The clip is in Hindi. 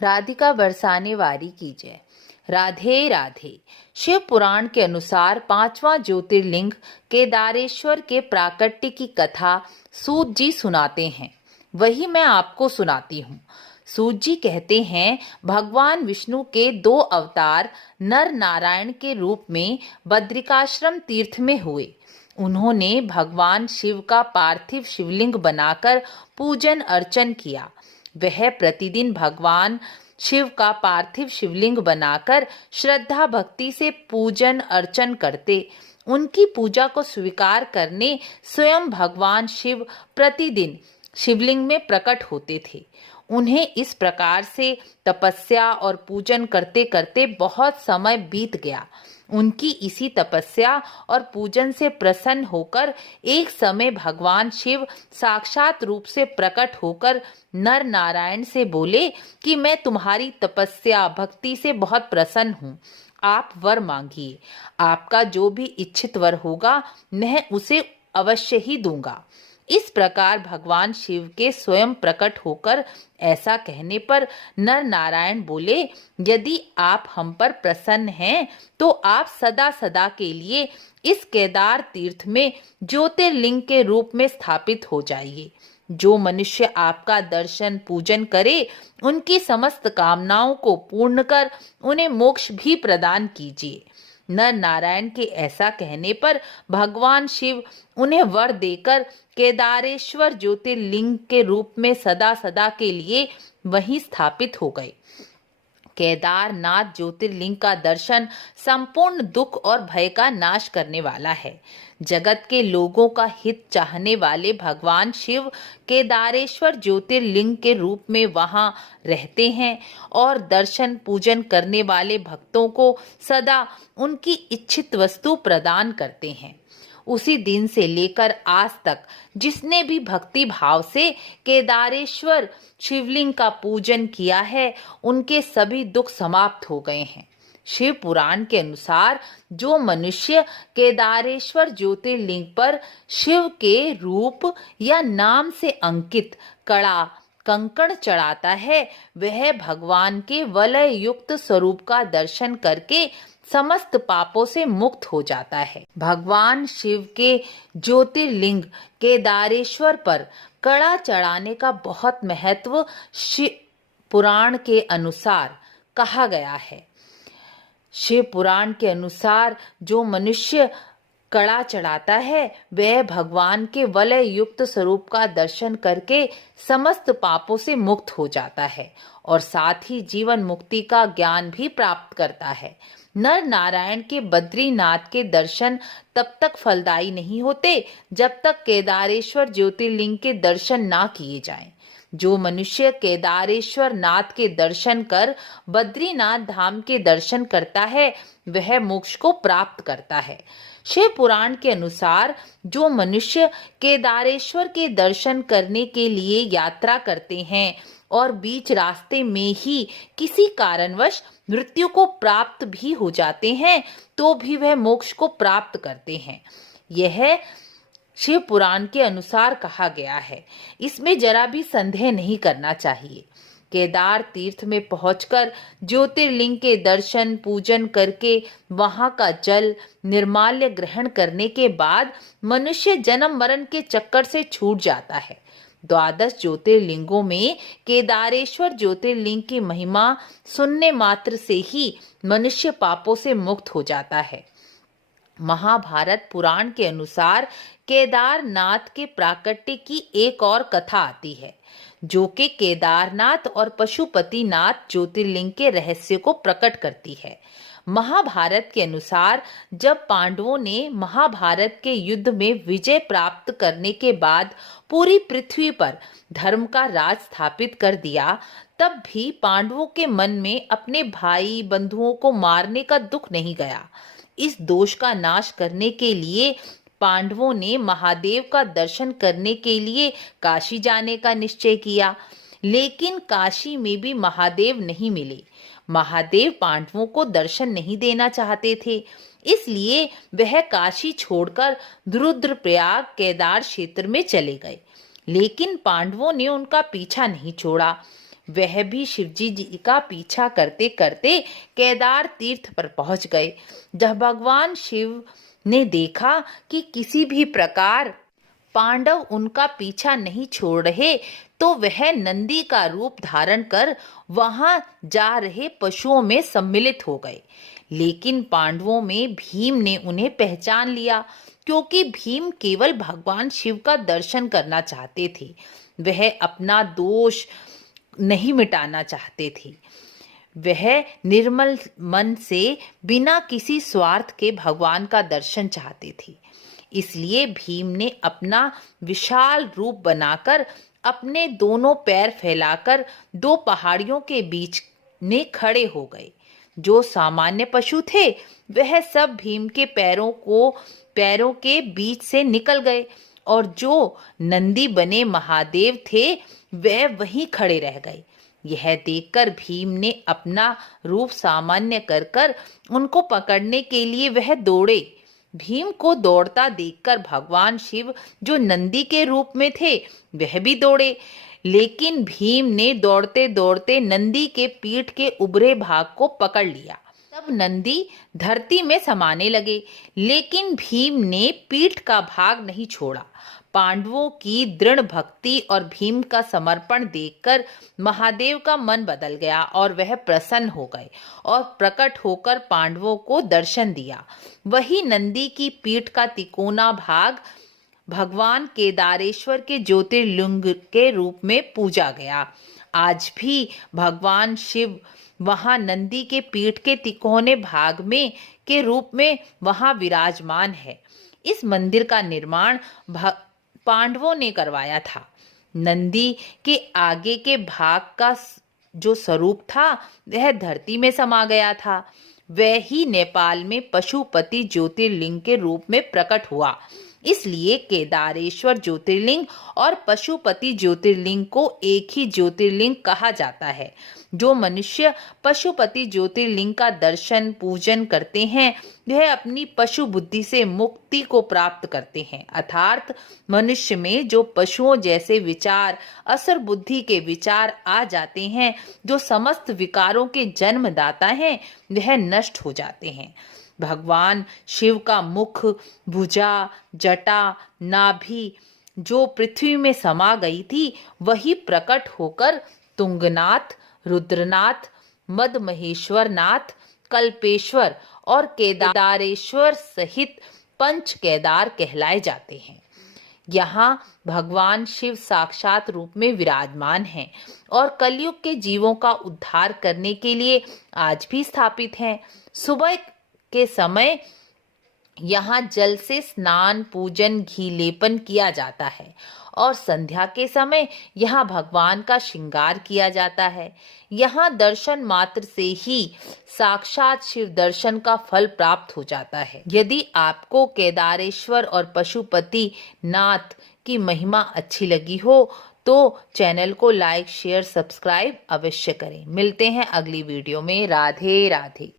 राधिका बरसाने वारी की जय। राधे राधे। शिव पुराण के अनुसार पांचवा ज्योतिर्लिंग केदारेश्वर के प्राकट्य की कथा सूत जी सुनाते हैं। वही मैं आपको सुनाती हूँ। सूत जी कहते हैं, भगवान विष्णु के 2 अवतार नर नारायण के रूप में बद्रिकाश्रम तीर्थ में हुए। उन्होंने भगवान शिव का पार्थिव शिवलिंग बनाकर पूजन अर्चन किया। वह प्रतिदिन भगवान शिव का पार्थिव शिवलिंग बनाकर श्रद्धा भक्ति से पूजन अर्चन करते। उनकी पूजा को स्वीकार करने स्वयं भगवान शिव प्रतिदिन शिवलिंग में प्रकट होते थे। उन्हें इस प्रकार से तपस्या और पूजन करते करते बहुत समय बीत गया। उनकी इसी तपस्या और पूजन से प्रसन्न होकर एक समय भगवान शिव साक्षात रूप से प्रकट होकर नर नारायण से बोले कि मैं तुम्हारी तपस्या भक्ति से बहुत प्रसन्न हूँ। आप वर मांगिए। आपका जो भी इच्छित वर होगा मैं उसे अवश्य ही दूंगा। इस प्रकार भगवान शिव के स्वयं प्रकट होकर ऐसा कहने पर नर नारायण बोले, यदि आप हम पर प्रसन्न हैं तो आप सदा सदा के लिए इस केदार तीर्थ में ज्योतिर्लिंग के रूप में स्थापित हो जाइए। जो मनुष्य आपका दर्शन पूजन करे उनकी समस्त कामनाओं को पूर्ण कर उन्हें मोक्ष भी प्रदान कीजिए। नर नारायण के ऐसा कहने पर भगवान शिव उन्हें वर देकर केदारेश्वर ज्योतिर्लिंग के रूप में सदा सदा के लिए वहीं स्थापित हो गए। केदारनाथ ज्योतिर्लिंग का दर्शन संपूर्ण दुख और भय का नाश करने वाला है। जगत के लोगों का हित चाहने वाले भगवान शिव केदारेश्वर ज्योतिर्लिंग के रूप में वहां रहते हैं और दर्शन पूजन करने वाले भक्तों को सदा उनकी इच्छित वस्तु प्रदान करते हैं। उसी दिन से लेकर आज तक जिसने भी भक्ति भाव से केदारेश्वर शिवलिंग का पूजन किया है उनके सभी दुख समाप्त हो गए हैं। शिव पुराण के अनुसार जो मनुष्य केदारेश्वर ज्योतिर्लिंग पर शिव के रूप या नाम से अंकित कड़ा कंकड़ चढ़ाता है वह भगवान के वलय युक्त स्वरूप का दर्शन करके समस्त पापों से मुक्त हो जाता है। भगवान शिव के ज्योतिर्लिंग केदारेश्वर पर कड़ा चढ़ाने का बहुत महत्व शिव पुराण के अनुसार कहा गया है। शिव पुराण के अनुसार जो मनुष्य कड़ा चढ़ाता है वह भगवान के वलय युक्त स्वरूप का दर्शन करके समस्त पापों से मुक्त हो जाता है और साथ ही जीवन मुक्ति का ज्ञान भी प्राप्त करता है। नर नारायण के बद्रीनाथ के दर्शन तब तक फलदायी नहीं होते जब तक केदारेश्वर ज्योतिर्लिंग के दर्शन ना किए जाएं। जो मनुष्य केदारेश्वर नाथ के दर्शन कर बद्रीनाथ धाम के दर्शन करता है वह मोक्ष को प्राप्त करता है। शिव पुराण के अनुसार जो मनुष्य केदारेश्वर के दर्शन करने के लिए यात्रा करते हैं और बीच रास्ते में ही किसी कारणवश मृत्यु को प्राप्त भी हो जाते हैं तो भी वह मोक्ष को प्राप्त करते हैं। यह शिव पुराण के अनुसार कहा गया है। इसमें जरा भी संदेह नहीं करना चाहिए। केदार तीर्थ में पहुंचकर ज्योतिर्लिंग के दर्शन पूजन करके वहां का जल निर्माल्य ग्रहण करने के बाद मनुष्य जन्म मरण के चक्कर से छूट जाता है। 12 ज्योतिर्लिंगों में केदारेश्वर ज्योतिर्लिंग की महिमा सुनने मात्र से ही मनुष्य पापों से मुक्त हो जाता है। महाभारत पुराण के अनुसार केदारनाथ के प्राकट्य की एक और कथा आती है जो कि केदारनाथ और पशुपतिनाथ ज्योतिर्लिंग के रहस्य को प्रकट करती है। महाभारत के अनुसार जब पांडवों ने महाभारत के युद्ध में विजय प्राप्त करने के बाद पूरी पृथ्वी पर धर्म का राज स्थापित कर दिया तब भी पांडवों के मन में अपने भाई बंधुओं को मारने का दुख नहीं गया। इस दोष का नाश करने के लिए पांडवों ने महादेव का दर्शन करने के लिए काशी जाने का निश्चय किया, लेकिन काशी में भी महादेव नहीं मिले। महादेव पांडवों को दर्शन नहीं देना चाहते थे, इसलिए वह काशी छोड़कर रुद्रप्रयाग केदार क्षेत्र में चले गए। लेकिन पांडवों ने उनका पीछा नहीं छोड़ा। वह भी शिवजी जी का पीछा करते करते केदार तीर्थ पर पहुंच गए। जब भगवान शिव ने देखा कि किसी भी प्रकार पांडव उनका पीछा नहीं छोड़ रहे, तो वह नंदी का रूप धारण कर वहां जा रहे पशुओं में सम्मिलित हो गए। लेकिन पांडवों में भीम ने उन्हें पहचान लिया, क्योंकि भीम केवल भगवान शिव का दर्शन करना चाहते थे। वह अपना दोष नहीं मिटाना चाहते थे। वह निर्मल मन से बिना किसी स्वार्थ के भगवान का दर्शन चाहते थे। इसलिए भीम ने अपना विशाल रूप बनाकर अपने दोनों पैर फैलाकर दो पहाड़ियों के बीच में खड़े हो गए। जो सामान्य पशु थे वह सब भीम के पैरों के बीच से निकल गए, और जो नंदी बने महादेव थे वह वहीं खड़े रह गए। यह देखकर भीम ने अपना रूप सामान्य कर उनको पकड़ने के लिए वह दौड़े। भीम को दौड़ता देखकर भगवान शिव, जो नंदी के रूप में थे, वह भी दौड़े। लेकिन भीम ने दौड़ते दौड़ते नंदी के पीठ के उभरे भाग को पकड़ लिया। तब नंदी धरती में समाने लगे, लेकिन भीम ने पीठ का भाग नहीं छोड़ा। पांडवों की दृढ़ भक्ति और भीम का समर्पण देखकर महादेव का मन बदल गया और वह प्रसन्न हो गए और प्रकट होकर पांडवों को दर्शन दिया। वही नंदी की पीठ का तिकोना भाग भगवान केदारेश्वर के ज्योतिर्लिंग के रूप में पूजा गया। आज भी भगवान शिव वहां नंदी के पीठ के तिकोने भाग में के रूप में वहां विराजमान है। इस मंदिर का निर्माण पांडवों ने करवाया था। नंदी के आगे के भाग का जो स्वरूप था वह धरती में समा गया था। वह ही नेपाल में पशुपति ज्योतिर्लिंग के रूप में प्रकट हुआ। इसलिए केदारेश्वर ज्योतिर्लिंग और पशुपति ज्योतिर्लिंग को एक ही ज्योतिर्लिंग कहा जाता है। जो मनुष्य पशुपति ज्योतिर्लिंग का दर्शन पूजन करते हैं वह अपनी पशु बुद्धि से मुक्ति को प्राप्त करते हैं। अर्थात मनुष्य में जो पशुओं जैसे विचार, असुर बुद्धि के विचार आ जाते हैं, जो समस्त विकारों के जन्मदाता हैं, वह नष्ट हो जाते हैं। भगवान शिव का मुख, भुजा, जटा, नाभि जो पृथ्वी में समा गई थी, वही प्रकट होकर तुंगनाथ, रुद्रनाथ, मदमहेश्वर नाथ, कल्पेश्वर और केदारेश्वर सहित पंच केदार कहलाए जाते हैं। यहाँ भगवान शिव साक्षात रूप में विराजमान हैं और कलयुग के जीवों का उद्धार करने के लिए आज भी स्थापित हैं। सुबह के समय यहाँ जल से स्नान, पूजन, घी लेपन किया जाता है और संध्या के समय यहाँ भगवान का श्रृंगार किया जाता है। यहाँ दर्शन मात्र से ही साक्षात शिव दर्शन का फल प्राप्त हो जाता है। यदि आपको केदारेश्वर और पशुपति नाथ की महिमा अच्छी लगी हो तो चैनल को लाइक, शेयर, सब्सक्राइब अवश्य करें। मिलते हैं अगली वीडियो में। राधे राधे।